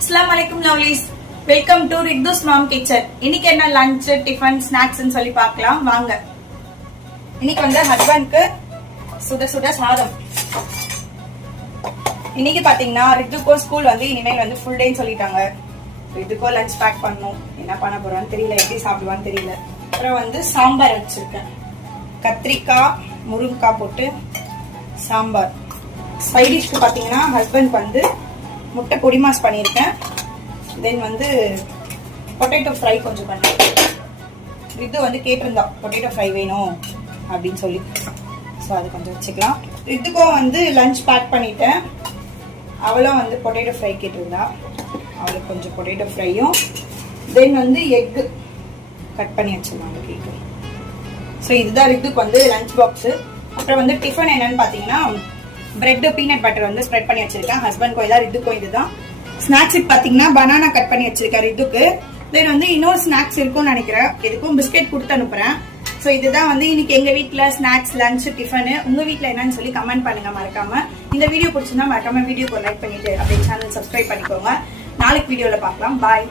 Assalamualaikum lovelies. Welcome to Riddu's Mom Kitchen. இன்னைக்கு என்ன lunch, tiffin, ஸ்நாக்ஸ்னு சொல்லி பார்க்கலாம் வாங்க. இன்னைக்கு வந்து ஹஸ்பண்ட்க்கு சுட சுட சாதம். இன்னைக்கு பாத்தீங்கன்னா ரித்துக்கோ ஸ்கூல் வந்து இனிமேல் வந்து ஃபுல் டேன்னு சொல்லிட்டாங்க. ரித்துக்கோ லஞ்ச் பேக் பண்ணணும். என்ன பண்ண போறான்னு தெரியல, எப்படி சாப்பிடுவான்னு தெரியல. அப்புறம் வந்து சாம்பார் வச்சிருக்கேன். கத்திரிக்காய், முருங்கைக்காய் போட்டு சாம்பார். சைட் டிஷ்க்கு பாத்தீங்கன்னா ஹஸ்பண்ட் வந்து முட்டை பொடி மாஸ் பண்ணியிருக்கேன். தென் வந்து பொட்டேட்டோ ஃப்ரை கொஞ்சம் பண்ணேன். ரித்து வந்து கேட்டிருந்தா பொட்டேட்டோ ஃப்ரை வேணும் அப்படின்னு சொல்லி, ஸோ அது கொஞ்சம் வச்சுக்கலாம். ரித்துக்கோ வந்து லஞ்ச் பேக் பண்ணிட்டேன். அவளும் வந்து பொட்டேட்டோ ஃப்ரை கேட்டிருந்தா, அவளுக்கு கொஞ்சம் பொட்டேட்டோ ஃப்ரையும் தென் வந்து எக்கு கட் பண்ணி வச்சிருந்தாங்க கேக்கு. ஸோ இதுதான் ரித்துக்கு வந்து லஞ்ச் பாக்ஸு. அப்புறம் வந்து டிஃபன் என்னன்னு பார்த்தீங்கன்னா பிரெட் பீனட் பட்டர் வந்து ஸ்ப்ரெட் பண்ணி வச்சிருக்கேன். ஹஸ்பண்ட் கோயிலா ரித்துக்கும் இதுதான். ஸ்நாக்ஸுக்கு பாத்தீங்கன்னா பனானா கட் பண்ணி வச்சிருக்கேன் ரித்துக்கு. தென் வந்து இன்னொரு ஸ்நாக்ஸ் இருக்கும்னு நினைக்கிறேன். இதுக்கும் பிஸ்கெட் கொடுத்து அனுப்புறேன். ஸோ இதுதான் வந்து இன்னைக்கு எங்க வீட்டுல ஸ்நாக்ஸ், லஞ்ச், டிஃபனு. உங்க வீட்டுல என்னன்னு சொல்லி கமெண்ட் பண்ணுங்க மறக்காம. இந்த வீடியோ பிடிச்சிருந்தா மறக்காம வீடியோக்கு லைக் பண்ணிட்டு அப்படியே சேனல் சப்ஸ்கிரைப் பண்ணிக்கோங்க. நாளைக்கு வீடியோல பார்க்கலாம். பாய்.